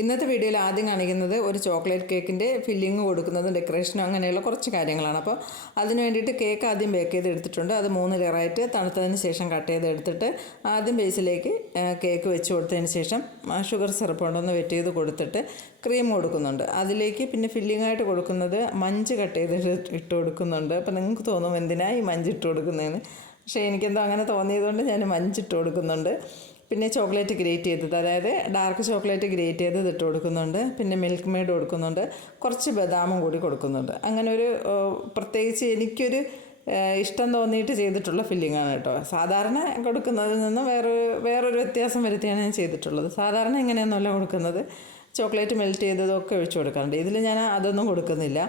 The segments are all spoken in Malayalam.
ഇന്നത്തെ വീഡിയോയിൽ ആദ്യം കാണിക്കുന്നത് ഒരു ചോക്ലേറ്റ് കേക്കിൻ്റെ ഫില്ലിങ് കൊടുക്കുന്നതും ഡെക്കറേഷനും അങ്ങനെയുള്ള കുറച്ച് കാര്യങ്ങളാണ്. അപ്പോൾ അതിന് വേണ്ടിയിട്ട് കേക്ക് ആദ്യം ബേക്ക് ചെയ്ത് എടുത്തിട്ടുണ്ട്. അത് 3 ലെയറായിട്ട് തണുത്തതിന് ശേഷം കട്ട് ചെയ്ത് എടുത്തിട്ട് ആദ്യം ബേസിലേക്ക് കേക്ക് വെച്ച് കൊടുത്തതിന് ശേഷം ഷുഗർ സിറപ്പ് കൊണ്ടൊന്ന് വെറ്റ് ചെയ്ത് കൊടുത്തിട്ട് ക്രീം കൊടുക്കുന്നുണ്ട്. അതിലേക്ക് പിന്നെ ഫില്ലിങ്ങായിട്ട് കൊടുക്കുന്നത് മഞ്ച് കട്ട് ചെയ്ത് ഇട്ട് കൊടുക്കുന്നുണ്ട്. അപ്പോൾ നിങ്ങൾക്ക് തോന്നും എന്തിനാണ് ഈ മഞ്ച് ഇട്ട് കൊടുക്കുന്നതെന്ന്. പക്ഷേ എനിക്കെന്തോ അങ്ങനെ തോന്നിയതുകൊണ്ട് ഞാൻ മഞ്ചിട്ട് കൊടുക്കുന്നുണ്ട്. പിന്നെ ചോക്ലേറ്റ് ഗ്രേറ്റ് ചെയ്തത്, അതായത് ഡാർക്ക് ചോക്ലേറ്റ് ഗ്രേറ്റ് ചെയ്തത് ഇട്ട് കൊടുക്കുന്നുണ്ട്. പിന്നെ മിൽക്ക് മെയ്ഡ് കൊടുക്കുന്നുണ്ട്, കുറച്ച് ബദാമും കൂടി കൊടുക്കുന്നുണ്ട്. അങ്ങനെ ഒരു പ്രത്യേകിച്ച് എനിക്കൊരു ഇഷ്ടം തോന്നിയിട്ട് ചെയ്തിട്ടുള്ള ഫില്ലിങ്ങാണ് കേട്ടോ. സാധാരണ കൊടുക്കുന്നതിൽ നിന്ന് വേറൊരു വ്യത്യാസം വരുത്തിയാണ് ഞാൻ ചെയ്തിട്ടുള്ളത്. സാധാരണ ഇങ്ങനെയൊന്നുമല്ല കൊടുക്കുന്നത്, ചോക്ലേറ്റ് മെൽറ്റ് ചെയ്തതൊക്കെ ഒഴിച്ചു കൊടുക്കാറുണ്ട്. ഇതിൽ ഞാൻ അതൊന്നും കൊടുക്കുന്നില്ല.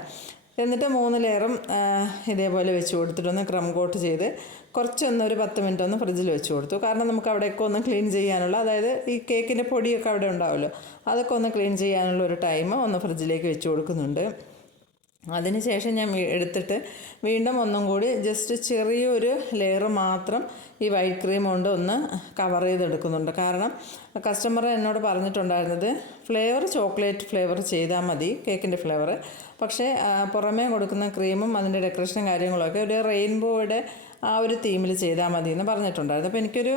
എന്നിട്ട് 3 ലെയറും ഇതേപോലെ വെച്ച് കൊടുത്തിട്ടൊന്ന് ക്രം കോട്ട് ചെയ്ത് ഒരു 10 മിനിറ്റ് ഒന്ന് ഫ്രിഡ്ജിൽ വെച്ച് കൊടുത്തു. കാരണം നമുക്ക് അവിടെയൊക്കെ ഒന്ന് ക്ലീൻ ചെയ്യാനുള്ള, അതായത് ഈ കേക്കിൻ്റെ പൊടിയൊക്കെ അവിടെ ഉണ്ടാവുമല്ലോ, അതൊക്കെ ഒന്ന് ക്ലീൻ ചെയ്യാനുള്ള ഒരു ടൈം ഒന്ന് ഫ്രിഡ്ജിലേക്ക് വെച്ച് കൊടുക്കുന്നുണ്ട്. അതിനുശേഷം ഞാൻ എടുത്തിട്ട് വീണ്ടും ഒന്നും കൂടി ജസ്റ്റ് ചെറിയൊരു ലെയർ മാത്രം ഈ വൈറ്റ് ക്രീം കൊണ്ട് ഒന്ന് കവർ ചെയ്തെടുക്കുന്നുണ്ട്. കാരണം കസ്റ്റമർ എന്നോട് പറഞ്ഞിട്ടുണ്ടായിരുന്നത് ഫ്ലേവർ ചോക്ലേറ്റ് ഫ്ലേവർ ചെയ്താൽ മതി, കേക്കിൻ്റെ ഫ്ലേവർ. പക്ഷേ പുറമേ കൊടുക്കുന്ന ക്രീമും അതിൻ്റെ ഡെക്കറേഷനും കാര്യങ്ങളൊക്കെ ഒരു റെയിൻബോയുടെ ആ ഒരു തീമിൽ ചെയ്താൽ മതി എന്ന് പറഞ്ഞിട്ടുണ്ടായിരുന്നു. അപ്പോൾ എനിക്കൊരു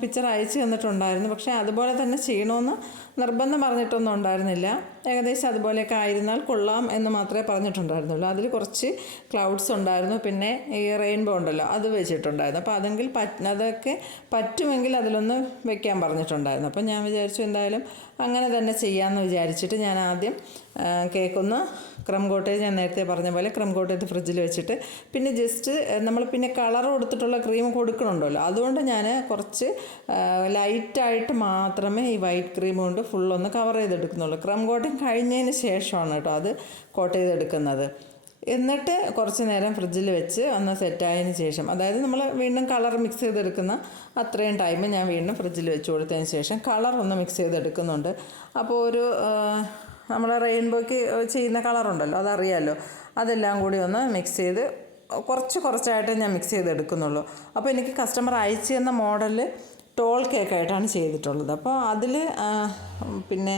പിക്ചർ അയച്ചു തന്നിട്ടുണ്ടായിരുന്നു. പക്ഷേ അതുപോലെ തന്നെ ചെയ്യണമെന്ന് നിർബന്ധം പറഞ്ഞിട്ടൊന്നും ഉണ്ടായിരുന്നില്ല. ഏകദേശം അതുപോലെയൊക്കെ ആയിരുന്നാൽ കൊള്ളാം എന്ന് മാത്രമേ പറഞ്ഞിട്ടുണ്ടായിരുന്നുള്ളൂ. അതിൽ കുറച്ച് ക്ലൗഡ്സ് ഉണ്ടായിരുന്നു, പിന്നെ ഈ റെയിൻബോ ഉണ്ടല്ലോ അത് വെച്ചിട്ടുണ്ടായിരുന്നു. അപ്പോൾ അതൊക്കെ പറ്റുമെങ്കിൽ അതിലൊന്ന് വെക്കാൻ പറഞ്ഞിട്ടുണ്ടായിരുന്നു. അപ്പോൾ ഞാൻ വിചാരിച്ചു എന്തായാലും അങ്ങനെ തന്നെ ചെയ്യാമെന്ന് വിചാരിച്ചിട്ട് ഞാൻ ആദ്യം കേക്കൊന്ന് ക്രം കോട്ടേജ് ഞാൻ നേരത്തെ പറഞ്ഞ പോലെ ക്രം കോട്ടേജ് ഫ്രിഡ്ജിൽ വെച്ചിട്ട് പിന്നെ ജസ്റ്റ് നമ്മൾ പിന്നെ കളർ കൊടുത്തിട്ടുള്ള ക്രീം കൊടുക്കണുണ്ടല്ലോ, അതുകൊണ്ട് ഞാൻ കുറച്ച് ലൈറ്റായിട്ട് മാത്രമേ ഈ വൈറ്റ് ക്രീം കൊണ്ട് ഫുള്ളൊന്ന് കവർ ചെയ്തെടുക്കുന്നുള്ളൂ. ക്രം കോട്ടിങ് കഴിഞ്ഞതിന് ശേഷമാണ് കേട്ടോ അത് കോട്ട് ചെയ്തെടുക്കുന്നത്. എന്നിട്ട് കുറച്ച് നേരം ഫ്രിഡ്ജിൽ വെച്ച് ഒന്ന് സെറ്റായതിന് ശേഷം, അതായത് നമ്മൾ വീണ്ടും കളർ മിക്സ് ചെയ്തെടുക്കുന്ന അത്രയും ടൈം ഞാൻ വീണ്ടും ഫ്രിഡ്ജിൽ വെച്ച് കൊടുത്തതിന് ശേഷം കളർ ഒന്ന് മിക്സ് ചെയ്തെടുക്കുന്നുണ്ട്. അപ്പോൾ ഒരു നമ്മൾ റെയിൻബോയ്ക്ക് ചെയ്യുന്ന കളറുണ്ടല്ലോ, അതറിയാമല്ലോ, അതെല്ലാം കൂടി ഒന്ന് മിക്സ് ചെയ്ത് കുറച്ചായിട്ട് ഞാൻ മിക്സ് ചെയ്തെടുക്കുന്നുള്ളൂ. അപ്പോൾ എനിക്ക് കസ്റ്റമർ അയച്ചു തന്ന മോഡല് ടോൾ കേക്കായിട്ടാണ് ചെയ്തിട്ടുള്ളത്. അപ്പോൾ അതിൽ പിന്നെ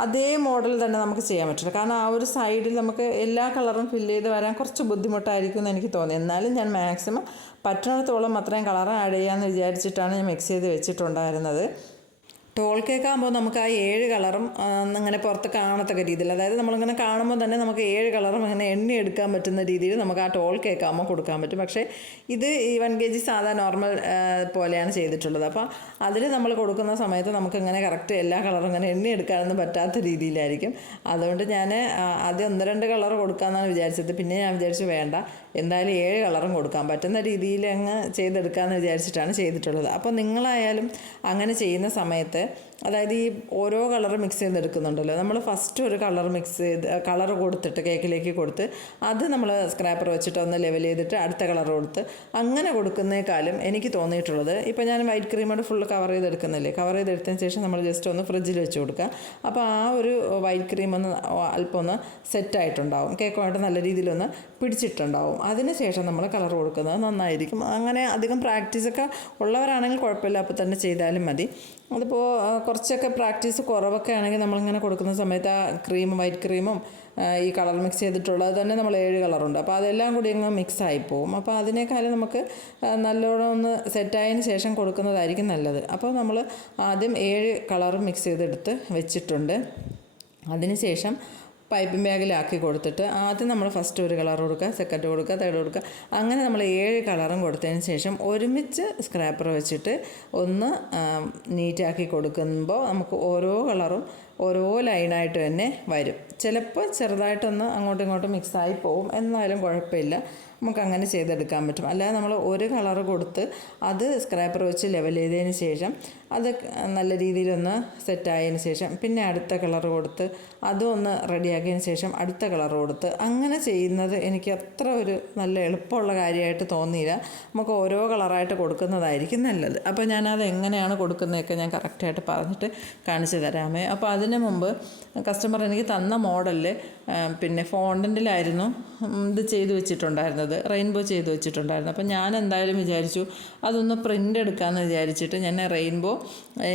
അതേ മോഡൽ തന്നെ നമുക്ക് ചെയ്യാൻ പറ്റില്ല. കാരണം ആ ഒരു സൈഡിൽ നമുക്ക് എല്ലാ കളറും ഫില്ല് ചെയ്ത് വരാൻ കുറച്ച് ബുദ്ധിമുട്ടായിരിക്കും എന്ന് എനിക്ക് തോന്നി. എന്നാലും ഞാൻ മാക്സിമം പറ്റുന്നിടത്തോളം അത്രയും കളർ ആഡ് ചെയ്യാമെന്ന് വിചാരിച്ചിട്ടാണ് ഞാൻ മിക്സ് ചെയ്ത് വെച്ചിട്ടുണ്ടായിരുന്നത്. ടോൾ കേക്കാകുമ്പോൾ നമുക്ക് ആ 7 കളറും അങ്ങനെ പുറത്ത് കാണത്തക്ക രീതിയിൽ, അതായത് നമ്മളിങ്ങനെ കാണുമ്പോൾ തന്നെ നമുക്ക് 7 കളറും അങ്ങനെ എണ്ണി എടുക്കാൻ പറ്റുന്ന രീതിയിൽ നമുക്ക് ആ ടോൾ കേക്കാകുമ്പോൾ കൊടുക്കാൻ പറ്റും. പക്ഷേ ഇത് ഈ 1 kg സാധാ നോർമൽ പോലെയാണ് ചെയ്തിട്ടുള്ളത്. അപ്പോൾ അതിൽ നമ്മൾ കൊടുക്കുന്ന സമയത്ത് നമുക്കിങ്ങനെ കറക്റ്റ് എല്ലാ കളറും ഇങ്ങനെ എണ്ണി എടുക്കാനൊന്നും പറ്റാത്ത രീതിയിലായിരിക്കും. അതുകൊണ്ട് ഞാൻ ആദ്യം 1-2 കളർ കൊടുക്കാമെന്നാണ് വിചാരിച്ചത്. പിന്നെ ഞാൻ വിചാരിച്ചു വേണ്ട, എന്തായാലും 7 കളറും കൊടുക്കാൻ പറ്റുന്ന രീതിയിൽ അങ്ങ് ചെയ്തെടുക്കാമെന്ന് വിചാരിച്ചിട്ടാണ് ചെയ്തിട്ടുള്ളത്. അപ്പോൾ നിങ്ങളായാലും അങ്ങനെ ചെയ്യുന്ന സമയത്ത്, അതായത് ഈ ഓരോ കളർ മിക്സ് ചെയ്തെടുക്കുന്നുണ്ടല്ലോ, നമ്മൾ ഫസ്റ്റ് ഒരു കളർ കൊടുത്തിട്ട് കേക്കിലേക്ക് കൊടുത്ത് അത് നമ്മൾ സ്ക്രാപ്പർ വെച്ചിട്ട് ഒന്ന് ലെവൽ ചെയ്തിട്ട് അടുത്ത കളർ കൊടുത്ത് അങ്ങനെ കൊടുക്കുന്നേക്കാളും എനിക്ക് തോന്നിയിട്ടുള്ളത്, ഇപ്പോൾ ഞാൻ വൈറ്റ് ക്രീമോട് ഫുള്ള് കവർ ചെയ്തെടുത്തതിന് ശേഷം നമ്മൾ ജസ്റ്റ് ഒന്ന് ഫ്രിഡ്ജിൽ വെച്ച് കൊടുക്കുക. അപ്പോൾ ആ ഒരു വൈറ്റ് ക്രീം ഒന്ന് അല്പം ഒന്ന് സെറ്റായിട്ടുണ്ടാവും, കേക്കുമായിട്ട് നല്ല രീതിയിലൊന്ന് പിടിച്ചിട്ടുണ്ടാവും. അതിന് ശേഷം നമ്മൾ കളർ കൊടുക്കുന്നത് നന്നായിരിക്കും. അങ്ങനെ അധികം പ്രാക്ടീസൊക്കെ ഉള്ളവരാണെങ്കിൽ കുഴപ്പമില്ല, അപ്പോൾ തന്നെ ചെയ്താലും മതി. അതിപ്പോൾ കുറച്ചൊക്കെ പ്രാക്ടീസ് കുറവൊക്കെ ആണെങ്കിൽ നമ്മളിങ്ങനെ കൊടുക്കുന്ന സമയത്ത് ആ വൈറ്റ് ക്രീമും ഈ കളർ മിക്സ് ചെയ്തിട്ടുള്ളത് തന്നെ നമ്മൾ 7 കളറുണ്ട്. അപ്പോൾ അതെല്ലാം കൂടി അങ്ങ് മിക്സ് ആയിപ്പോവും. അപ്പോൾ അതിനേക്കാളും നമുക്ക് നല്ലോണം ഒന്ന് സെറ്റായതിന് ശേഷം കൊടുക്കുന്നതായിരിക്കും നല്ലത്. അപ്പോൾ നമ്മൾ ആദ്യം 7 കളർ മിക്സ് ചെയ്തെടുത്ത് വെച്ചിട്ടുണ്ട്. അതിന് ശേഷം പൈപ്പിംഗ് ബാഗിലാക്കി കൊടുത്തിട്ട് ആദ്യം നമ്മൾ ഫസ്റ്റ് ഒരു കളർ കൊടുക്കുക, സെക്കൻഡ് കൊടുക്കുക, തേർഡ് കൊടുക്കുക, അങ്ങനെ നമ്മൾ 7 കളറും കൊടുത്തതിന് ശേഷം ഒരുമിച്ച് സ്ക്രാപ്പർ വെച്ചിട്ട് ഒന്ന് നീറ്റാക്കി കൊടുക്കുമ്പോൾ നമുക്ക് ഓരോ കളറും ഓരോ ലൈനായിട്ട് തന്നെ വരും. ചിലപ്പോൾ ചെറുതായിട്ടൊന്ന് അങ്ങോട്ടും ഇങ്ങോട്ടും മിക്സായി പോവും, എന്നാലും കുഴപ്പമില്ല, നമുക്കങ്ങനെ ചെയ്തെടുക്കാൻ പറ്റും. അല്ലാതെ നമ്മൾ ഒരു കളർ കൊടുത്ത് അത് സ്ക്രാപ്പർ വെച്ച് ലെവൽ ചെയ്തതിന് ശേഷം അത് നല്ല രീതിയിലൊന്ന് സെറ്റായതിന് ശേഷം പിന്നെ അടുത്ത കളർ കൊടുത്ത് അതും ഒന്ന് റെഡിയാക്കിയതിന് ശേഷം അടുത്ത കളർ കൊടുത്ത് അങ്ങനെ ചെയ്യുന്നത് എനിക്ക് അത്ര ഒരു നല്ല എളുപ്പമുള്ള കാര്യമായിട്ട് തോന്നിയില്ല. നമുക്ക് ഓരോ കളറായിട്ട് കൊടുക്കുന്നതായിരിക്കും നല്ലത്. അപ്പോൾ ഞാനത് എങ്ങനെയാണ് കൊടുക്കുന്നതൊക്കെ ഞാൻ കറക്റ്റായിട്ട് പറഞ്ഞിട്ട് കാണിച്ചു തരാമേ. അപ്പോൾ അതിന് അതിന് മുമ്പ് കസ്റ്റമർ എനിക്ക് തന്ന മോഡലിൽ പിന്നെ ഫോണ്ടൻറ്റിലായിരുന്നു ഇത് ചെയ്ത് വെച്ചിട്ടുണ്ടായിരുന്നത്, റെയിൻബോ ചെയ്ത് വെച്ചിട്ടുണ്ടായിരുന്നു. അപ്പം ഞാൻ എന്തായാലും വിചാരിച്ചു അതൊന്ന് പ്രിൻ്റ് എടുക്കാമെന്ന് വിചാരിച്ചിട്ട് ഞാൻ റെയിൻബോ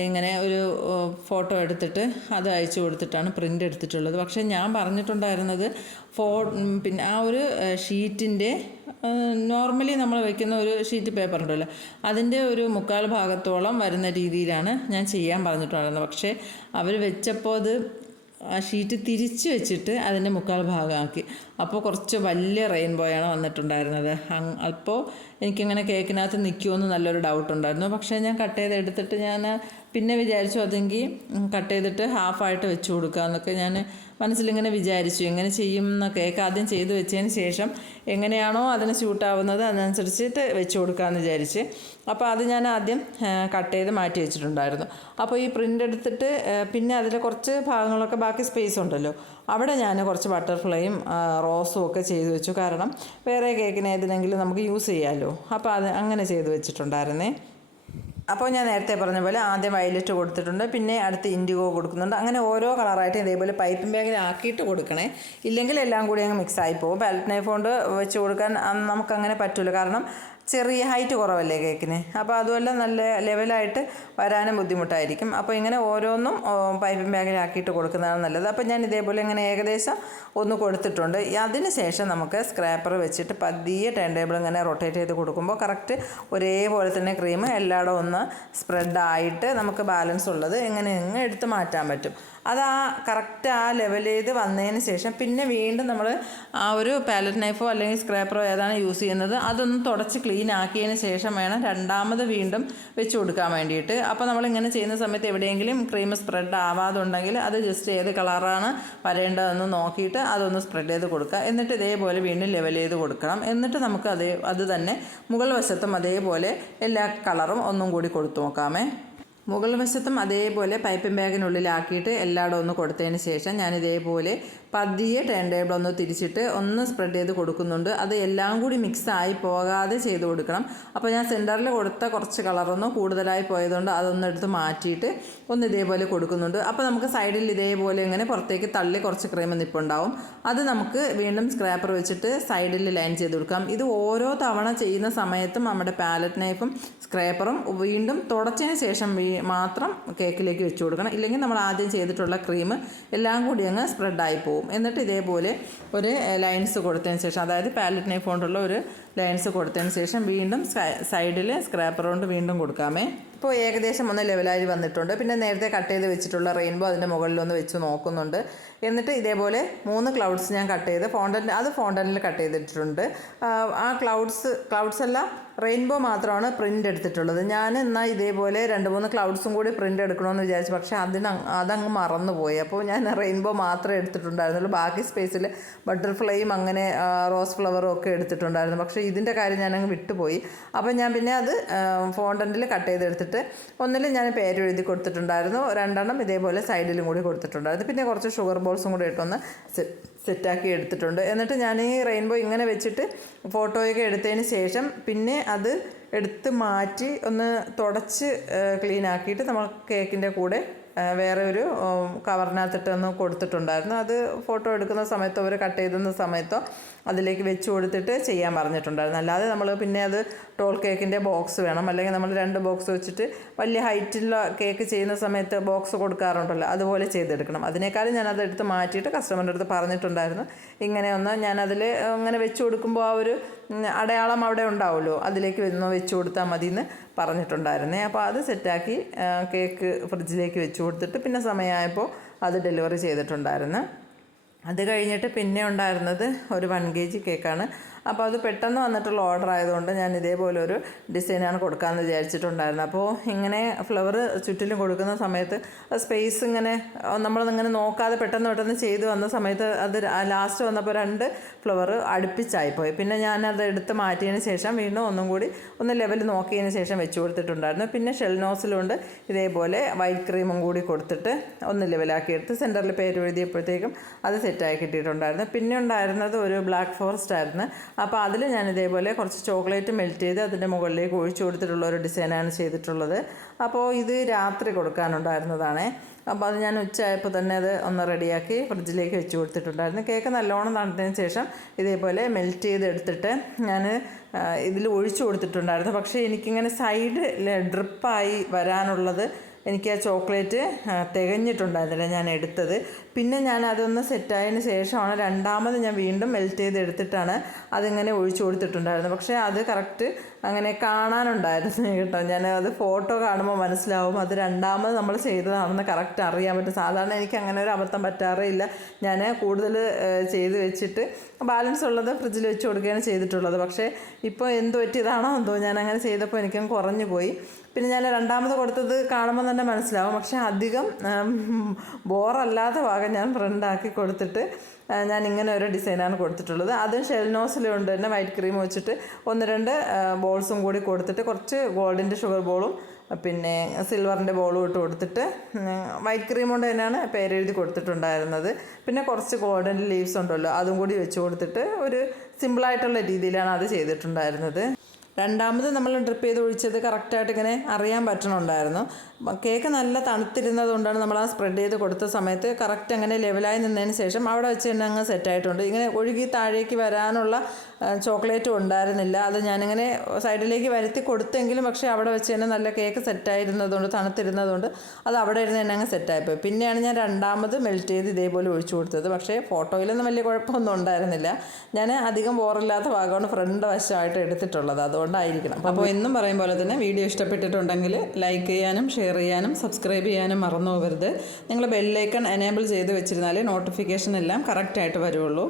ഇങ്ങനെ ഒരു ഫോട്ടോ എടുത്തിട്ട് അത് അയച്ചു കൊടുത്തിട്ടാണ് പ്രിൻ്റ് എടുത്തിട്ടുള്ളത്. പക്ഷേ ഞാൻ പറഞ്ഞിട്ടുണ്ടായിരുന്നത് പിന്നെ ആ ഒരു ഷീറ്റിൻ്റെ നോർമലി നമ്മൾ വയ്ക്കുന്ന ഒരു ഷീറ്റ് പേപ്പർ ഉണ്ടല്ലോ, അതിൻ്റെ ഒരു 1/4 ഭാഗത്തോളം വരുന്ന രീതിയിലാണ് ഞാൻ ചെയ്യാൻ പറഞ്ഞിട്ടുണ്ടായിരുന്നത്. പക്ഷേ അവർ വെച്ചപ്പോൾ അത് ആ ഷീറ്റ് തിരിച്ച് വെച്ചിട്ട് അതിൻ്റെ 1/4 ഭാഗമാക്കി. അപ്പോൾ കുറച്ച് വലിയ റെയിൻബോയാണ് വന്നിട്ടുണ്ടായിരുന്നത്. അപ്പോൾ എനിക്കങ്ങനെ കേക്കിനകത്ത് നിൽക്കുമെന്ന് നല്ലൊരു ഡൗട്ടുണ്ടായിരുന്നു. പക്ഷേ ഞാൻ കട്ട് ചെയ്ത് എടുത്തിട്ട് ഞാൻ പിന്നെ വിചാരിച്ചു അതെങ്കിൽ കട്ട് ചെയ്തിട്ട് ഹാഫായിട്ട് വെച്ച് കൊടുക്കാമെന്നൊക്കെ ഞാൻ മനസ്സിലിങ്ങനെ വിചാരിച്ചു. എങ്ങനെ ചെയ്യുന്ന കേക്ക് ആദ്യം ചെയ്ത് വെച്ചതിന് ശേഷം എങ്ങനെയാണോ അതിന് സ്യൂട്ടാവുന്നത് അതിനനുസരിച്ചിട്ട് വെച്ച് കൊടുക്കാമെന്ന് വിചാരിച്ച്. അപ്പോൾ അത് ഞാൻ ആദ്യം കട്ട് ചെയ്ത് മാറ്റി വെച്ചിട്ടുണ്ടായിരുന്നു. അപ്പോൾ ഈ പ്രിൻ്റ് എടുത്തിട്ട് പിന്നെ അതിൽ കുറച്ച് ഭാഗങ്ങളൊക്കെ ബാക്കി സ്പേസ് ഉണ്ടല്ലോ, അവിടെ ഞാൻ കുറച്ച് ബട്ടർഫ്ലൈയും റോസും ഒക്കെ ചെയ്ത് വെച്ചു. കാരണം വേറെ കേക്കിന് ഏതിനെങ്കിലും നമുക്ക് യൂസ് ചെയ്യാമല്ലോ. അപ്പോൾ അത് അങ്ങനെ ചെയ്ത് വെച്ചിട്ടുണ്ടായിരുന്നേ. അപ്പോൾ ഞാൻ നേരത്തെ പറഞ്ഞ പോലെ ആദ്യം വയലറ്റ് കൊടുത്തിട്ടുണ്ട്, പിന്നെ അടുത്ത് ഇൻഡിഗോ കൊടുക്കുന്നുണ്ട്. അങ്ങനെ ഓരോ കളറായിട്ട് ഇതേപോലെ പൈപ്പിംഗ് ബാഗിൽ ആക്കിയിട്ട് കൊടുക്കണേ, ഇല്ലെങ്കിൽ എല്ലാം കൂടി അങ്ങ് മിക്സായി പോകും. പാലറ്റ് നൈഫ് കൊണ്ട് വെച്ച് കൊടുക്കാൻ നമുക്കങ്ങനെ പറ്റില്ല, കാരണം ചെറിയ ഹൈറ്റ് കുറവല്ലേ കേക്കിന്. അപ്പോൾ അതുമല്ല നല്ല ലെവലായിട്ട് വരാനും ബുദ്ധിമുട്ടായിരിക്കും. അപ്പോൾ ഇങ്ങനെ ഓരോന്നും പൈപ്പിംഗ് ബാഗിലാക്കിയിട്ട് കൊടുക്കുന്നതാണ് നല്ലത്. അപ്പോൾ ഞാൻ ഇതേപോലെ ഇങ്ങനെ ഏകദേശം ഒന്ന് കൊടുത്തിട്ടുണ്ട്. അതിന് ശേഷം നമുക്ക് സ്ക്രാപ്പർ വെച്ചിട്ട് പതിയെ ടേൺ ടേബിൾ ഇങ്ങനെ റൊട്ടേറ്റ് ചെയ്ത് കൊടുക്കുമ്പോൾ കറക്റ്റ് ഒരേപോലെ തന്നെ ക്രീം എല്ലായിടവും ഒന്ന് സ്പ്രെഡായിട്ട് നമുക്ക് ബാലൻസ് ഉള്ളത് എങ്ങനെ എടുത്ത് മാറ്റാൻ പറ്റും. അത് കറക്റ്റ് ലെവൽ ചെയ്ത് വന്നതിന് ശേഷം പിന്നെ വീണ്ടും നമ്മൾ ആ ഒരു പാലറ്റ് നൈഫോ അല്ലെങ്കിൽ സ്ക്രാപ്പറോ ഏതാണ് യൂസ് ചെയ്യുന്നത് അതൊന്ന് തുടച്ച് ക്ലീൻ ആക്കിയതിന് ശേഷം വേണം രണ്ടാമത് വീണ്ടും വെച്ച് കൊടുക്കാൻ വേണ്ടിയിട്ട്. അപ്പോൾ നമ്മളിങ്ങനെ ചെയ്യുന്ന സമയത്ത് എവിടെയെങ്കിലും ക്രീം സ്പ്രെഡ് ആവാതുണ്ടെങ്കിൽ അത് ജസ്റ്റ് ഏത് കളറാണ് വരേണ്ടതെന്ന് നോക്കിയിട്ട് അതൊന്ന് സ്പ്രെഡ് ചെയ്ത് കൊടുക്കുക. എന്നിട്ട് ഇതേപോലെ വീണ്ടും ലെവൽ ചെയ്ത് കൊടുക്കണം. എന്നിട്ട് നമുക്ക് അത് തന്നെ മുകൾ വശത്തും അതേപോലെ എല്ലാ കളറും ഒന്നും കൂടി കൊടുത്തു നോക്കാമേ. മുകൾ വശത്തും അതേപോലെ പൈപ്പിംഗ് ബാഗിനുള്ളിലാക്കിയിട്ട് എല്ലായിടും ഒന്ന് കൊടുത്തതിന് ശേഷം ഞാൻ ഇതേപോലെ പതിയെ ടേൺ ടേബിൾ ഒന്ന് തിരിച്ചിട്ട് ഒന്ന് സ്പ്രെഡ് ചെയ്ത് കൊടുക്കുന്നുണ്ട്. അത് എല്ലാം കൂടി മിക്സായി പോകാതെ ചെയ്ത് കൊടുക്കണം. അപ്പോൾ ഞാൻ സെൻറ്ററിൽ കൊടുത്ത കുറച്ച് കളറൊന്നും കൂടുതലായി പോയതുകൊണ്ട് അതൊന്ന് എടുത്ത് മാറ്റിയിട്ട് ഒന്ന് ഇതേപോലെ കൊടുക്കുന്നുണ്ട്. അപ്പോൾ നമുക്ക് സൈഡിൽ ഇതേപോലെ ഇങ്ങനെ പുറത്തേക്ക് തള്ളി കുറച്ച് ക്രീം നിൽപ്പുണ്ടാവും. അത് നമുക്ക് വീണ്ടും സ്ക്രാപ്പർ വെച്ചിട്ട് സൈഡിൽ ലൈൻ ചെയ്ത് കൊടുക്കാം. ഇത് ഓരോ തവണ ചെയ്യുന്ന സമയത്തും നമ്മുടെ പാലറ്റ് നൈഫും സ്ക്രാപ്പറും വീണ്ടും തുടച്ചതിന് ശേഷം മാത്രം കേക്കിലേക്ക് വെച്ച് കൊടുക്കണം. ഇല്ലെങ്കിൽ നമ്മൾ ആദ്യം ചെയ്തിട്ടുള്ള ക്രീം എല്ലാം കൂടി അങ്ങ് സ്പ്രെഡായി പോകും. എന്നിട്ട് ഇതേപോലെ ഒരു ലൈൻസ് കൊടുത്തതിന് ശേഷം, അതായത് പാലറ്റ് നൈഫ് കൊണ്ടുള്ള ഒരു ലൈൻസ് കൊടുത്തതിന് ശേഷം വീണ്ടും സൈഡിൽ സ്ക്രാപ്പർ കൊണ്ട് വീണ്ടും കൊടുക്കാമേ. ഇപ്പോൾ ഏകദേശം ഒന്ന് ലെവലായി വന്നിട്ടുണ്ട്. പിന്നെ നേരത്തെ കട്ട് ചെയ്ത് വെച്ചിട്ടുള്ള റെയിൻബോ അതിൻ്റെ മുകളിലൊന്ന് വെച്ച് നോക്കുന്നുണ്ട്. എന്നിട്ട് ഇതേപോലെ 3 ക്ലൗഡ്സ് ഞാൻ കട്ട് ചെയ്ത് ഫോണ്ടനിൽ കട്ട് ചെയ്തിട്ടുണ്ട്. ആ ക്ലൗഡ്സ് എല്ലാം റെയിൻബോ മാത്രമാണ് പ്രിൻ്റ് എടുത്തിട്ടുള്ളത്. ഞാൻ എന്നാൽ ഇതേപോലെ 2-3 ക്ലൗഡ്സും കൂടി പ്രിൻ്റ് എടുക്കണമെന്ന് വിചാരിച്ചു. പക്ഷേ അതങ്ങ് മറന്നുപോയി. അപ്പോൾ ഞാൻ റെയിൻബോ മാത്രമേ എടുത്തിട്ടുണ്ടായിരുന്നുള്ളൂ. ബാക്കി സ്പേസിൽ ബട്ടർഫ്ലൈയും അങ്ങനെ റോസ് ഫ്ലവറും ഒക്കെ എടുത്തിട്ടുണ്ടായിരുന്നു. പക്ഷേ ഇതിൻ്റെ കാര്യം ഞാനങ്ങ് വിട്ടുപോയി. അപ്പോൾ ഞാൻ പിന്നെ അത് ഫോണ്ടൻറ്റിൽ കട്ട് ചെയ്തെടുത്തിട്ട് ഒന്നിൽ ഞാൻ പേര് എഴുതി കൊടുത്തിട്ടുണ്ടായിരുന്നു, 2 ഇതേപോലെ സൈഡിലും കൂടി കൊടുത്തിട്ടുണ്ടായിരുന്നു. പിന്നെ കുറച്ച് ഷുഗർ ബോൾസും കൂടി ഇട്ടൊന്ന് സെറ്റാക്കി എടുത്തിട്ടുണ്ട്. എന്നിട്ട് ഞാൻ ഈ റെയിൻബോ ഇങ്ങനെ വെച്ചിട്ട് ഫോട്ടോയൊക്കെ എടുത്തതിന് ശേഷം പിന്നെ അത് എടുത്ത് മാറ്റി ഒന്ന് തുടച്ച് ക്ലീൻ ആക്കിയിട്ട് നമ്മൾ കേക്കിൻ്റെ കൂടെ വേറെ ഒരു കവറിനകത്തിട്ടൊന്ന് കൊടുത്തിട്ടുണ്ടായിരുന്നു. അത് ഫോട്ടോ എടുക്കുന്ന സമയത്തോ അവർ കട്ട് ചെയ്തുന്ന സമയത്തോ അതിലേക്ക് വെച്ച് കൊടുത്തിട്ട് ചെയ്യാൻ പറഞ്ഞിട്ടുണ്ടായിരുന്നു. അല്ലാതെ നമ്മൾ പിന്നെ അത് ടോൾ കേക്കിൻ്റെ ബോക്സ് വേണം, അല്ലെങ്കിൽ നമ്മൾ 2 ബോക്സ് വെച്ചിട്ട് വലിയ ഹൈറ്റുള്ള കേക്ക് ചെയ്യുന്ന സമയത്ത് ബോക്സ് കൊടുക്കാറുണ്ടല്ലോ, അതുപോലെ ചെയ്തെടുക്കണം. അതിനേക്കാളും ഞാനത് എടുത്ത് മാറ്റിയിട്ട് കസ്റ്റമറിൻ്റെ അടുത്ത് പറഞ്ഞിട്ടുണ്ടായിരുന്നു, ഇങ്ങനെയൊന്ന് ഞാനതിൽ അങ്ങനെ വെച്ച് കൊടുക്കുമ്പോൾ ആ ഒരു അടയാളം അവിടെ ഉണ്ടാവുമല്ലോ, അതിലേക്ക് ഒന്ന് വെച്ച് കൊടുത്താൽ മതി എന്ന് പറഞ്ഞിട്ടുണ്ടായിരുന്നേ. അപ്പോൾ അത് സെറ്റാക്കി കേക്ക് ഫ്രിഡ്ജിലേക്ക് വെച്ച് കൊടുത്തിട്ട് പിന്നെ സമയമായപ്പോൾ അത് ഡെലിവറി ചെയ്തിട്ടുണ്ടായിരുന്നു. അത് കഴിഞ്ഞിട്ട് പിന്നെ ഉണ്ടായിരുന്നത് ഒരു 1 kg കേക്കാണ്. അപ്പോൾ അത് പെട്ടെന്ന് വന്നിട്ടുള്ള ഓർഡർ ആയതുകൊണ്ട് ഞാൻ ഇതേപോലെ ഒരു ഡിസൈനാണ് കൊടുക്കാമെന്ന് വിചാരിച്ചിട്ടുണ്ടായിരുന്നത്. അപ്പോൾ ഇങ്ങനെ ഫ്ലവർ ചുറ്റിലും കൊടുക്കുന്ന സമയത്ത് സ്പേസ് ഇങ്ങനെ നമ്മളിങ്ങനെ നോക്കാതെ പെട്ടെന്ന് ചെയ്ത് വന്ന സമയത്ത് അത് ലാസ്റ്റ് വന്നപ്പോൾ 2 ഫ്ലവർ അടുപ്പിച്ചായിപ്പോയി. പിന്നെ ഞാനത് എടുത്ത് മാറ്റിയതിന് ശേഷം വീണ്ടും ഒന്നും കൂടി ഒന്ന് ലെവൽ നോക്കിയതിന് ശേഷം വെച്ച് കൊടുത്തിട്ടുണ്ടായിരുന്നു. പിന്നെ ഷെൽ നോസിലുണ്ട് ഇതേപോലെ വൈറ്റ് ക്രീമും കൂടി കൊടുത്തിട്ട് ഒന്ന് ലെവലാക്കി എടുത്ത് സെൻറ്ററിൽ പേര് എഴുതിയപ്പോഴത്തേക്കും അത് സെറ്റായി കിട്ടിയിട്ടുണ്ടായിരുന്നു. പിന്നെ ഉണ്ടായിരുന്നത് ഒരു ബ്ലാക്ക് ഫോറസ്റ്റ് ആയിരുന്നു. അപ്പോൾ അതിൽ ഞാൻ ഇതേപോലെ കുറച്ച് ചോക്ലേറ്റ് മെൽറ്റ് ചെയ്ത് അതിൻ്റെ മുകളിലേക്ക് ഒഴിച്ചു കൊടുത്തിട്ടുള്ള ഒരു ഡിസൈനാണ് ചെയ്തിട്ടുള്ളത്. അപ്പോൾ ഇത് രാത്രി കൊടുക്കാനുണ്ടായിരുന്നതാണ്. അപ്പോൾ അത് ഞാൻ ഉച്ചയായപ്പോൾ തന്നെ അത് ഒന്ന് റെഡിയാക്കി ഫ്രിഡ്ജിലേക്ക് വെച്ച് കൊടുത്തിട്ടുണ്ടായിരുന്നു. കേക്ക് നല്ലോണം തണുത്തതിന് ശേഷം ഇതേപോലെ മെൽറ്റ് ചെയ്തെടുത്തിട്ട് ഞാൻ ഇതിൽ ഒഴിച്ചു കൊടുത്തിട്ടുണ്ടായിരുന്നു. പക്ഷേ എനിക്കിങ്ങനെ സൈഡ് ഡ്രിപ്പായി വരാനുള്ളത് എനിക്ക് ആ ചോക്ലേറ്റ് തികഞ്ഞിട്ടുണ്ടായിരുന്നില്ല ഞാൻ എടുത്തത്. പിന്നെ ഞാൻ അതൊന്ന് സെറ്റായതിന് ശേഷമാണ് രണ്ടാമത് ഞാൻ വീണ്ടും മെൽറ്റ് ചെയ്തെടുത്തിട്ടാണ് അതിങ്ങനെ ഒഴിച്ചു കൊടുത്തിട്ടുണ്ടായിരുന്നത്. പക്ഷേ അത് കറക്റ്റ് അങ്ങനെ കാണാനുണ്ടായിരുന്നു കേട്ടോ. ഞാൻ അത് ഫോട്ടോ കാണുമ്പോൾ മനസ്സിലാവും അത് രണ്ടാമത് നമ്മൾ ചെയ്തതാണെന്ന് കറക്റ്റ് അറിയാൻ പറ്റും. സാധാരണ എനിക്ക് അങ്ങനെ ഒരു അബദ്ധം പറ്റാറേ ഇല്ല. ഞാൻ കൂടുതൽ ചെയ്ത് വെച്ചിട്ട് ബാലൻസ് ഉള്ളത് ഫ്രിഡ്ജിൽ വെച്ച് കൊടുക്കുകയാണ് ചെയ്തിട്ടുള്ളത്. പക്ഷേ ഇപ്പോൾ എന്ത് പറ്റിയതാണോ എന്തോ ഞാൻ അങ്ങനെ ചെയ്തപ്പോൾ എനിക്കും കുറഞ്ഞു പോയി. പിന്നെ ഞാൻ രണ്ടാമത് കൊടുത്തത് കാണുമ്പോൾ തന്നെ മനസ്സിലാവും. പക്ഷേ അധികം ബോറല്ലാത്ത ഭാഗം ഞാൻ ഫ്രണ്ടാക്കി കൊടുത്തിട്ട് ഞാൻ ഇങ്ങനെ ഒരു ഡിസൈനാണ് കൊടുത്തിട്ടുള്ളത്. അതും ഷെൽനോസിലുണ്ട് തന്നെ വൈറ്റ് ക്രീം വെച്ചിട്ട് 1-2 ബോൾസും കൂടി കൊടുത്തിട്ട് കുറച്ച് ഗോൾഡിൻ്റെ ഷുഗർ ബോളും പിന്നെ സിൽവറിൻ്റെ ബോളും ഇട്ട് കൊടുത്തിട്ട് വൈറ്റ് ക്രീം കൊണ്ട് തന്നെയാണ് പേരെഴുതി കൊടുത്തിട്ടുണ്ടായിരുന്നത്. പിന്നെ കുറച്ച് ഗോൾഡൻ ലീവ്സ് ഉണ്ടല്ലോ അതും കൂടി വെച്ച് കൊടുത്തിട്ട് ഒരു സിമ്പിളായിട്ടുള്ള രീതിയിലാണ് അത് ചെയ്തിട്ടുണ്ടായിരുന്നത്. രണ്ടാമത് നമ്മൾ ഡ്രിപ്പ് ചെയ്ത് ഒഴിച്ചത് കറക്റ്റായിട്ട് ഇങ്ങനെ അറിയാൻ പറ്റണുണ്ടായിരുന്നു. കേക്ക് നല്ല തണുത്തിരുന്നത് കൊണ്ടാണ് നമ്മൾ ആ സ്പ്രെഡ് ചെയ്ത് കൊടുത്ത സമയത്ത് കറക്റ്റ് അങ്ങനെ ലെവലായി നിന്നതിന് ശേഷം അവിടെ വെച്ച് തന്നെ അങ്ങ് സെറ്റായിട്ടുണ്ട്. ഇങ്ങനെ ഒഴുകി താഴേക്ക് വരാനുള്ള ചോക്ലേറ്റും ഉണ്ടായിരുന്നില്ല. അത് ഞാനിങ്ങനെ സൈഡിലേക്ക് വരുത്തി കൊടുത്തെങ്കിലും പക്ഷേ അവിടെ വെച്ച് തന്നെ നല്ല കേക്ക് സെറ്റായിരുന്നതുകൊണ്ട് തണുത്തിരുന്നതുകൊണ്ട് അത് അവിടെ ഇരുന്ന് തന്നെ അങ്ങ് സെറ്റായിപ്പോയി. പിന്നെയാണ് ഞാൻ രണ്ടാമത് മെൽറ്റ് ചെയ്ത് ഇതേപോലെ ഒഴിച്ചു കൊടുത്തത്. പക്ഷേ ഫോട്ടോയിലൊന്നും വലിയ കുഴപ്പമൊന്നും ഉണ്ടായിരുന്നില്ല. ഞാൻ അധികം ബോറില്ലാത്ത ഭാഗമാണ് ഫ്രണ്ട് വശമായിട്ട് എടുത്തിട്ടുള്ളത്, അതുകൊണ്ടായിരിക്കണം. അപ്പോൾ എന്നും പറയും പോലെ തന്നെ വീഡിയോ ഇഷ്ടപ്പെട്ടിട്ടുണ്ടെങ്കിൽ ലൈക്ക് ചെയ്യാനും ഷെയർ ചെയ്യാനും സബ്സ്ക്രൈബ് ചെയ്യാനും മറന്നു പോകരുത്. നിങ്ങൾ ബെല്ലൈക്കൺ എനേബിൾ ചെയ്ത് വെച്ചിരുന്നാലേ നോട്ടിഫിക്കേഷൻ എല്ലാം കറക്റ്റായിട്ട് വരുള്ളൂ.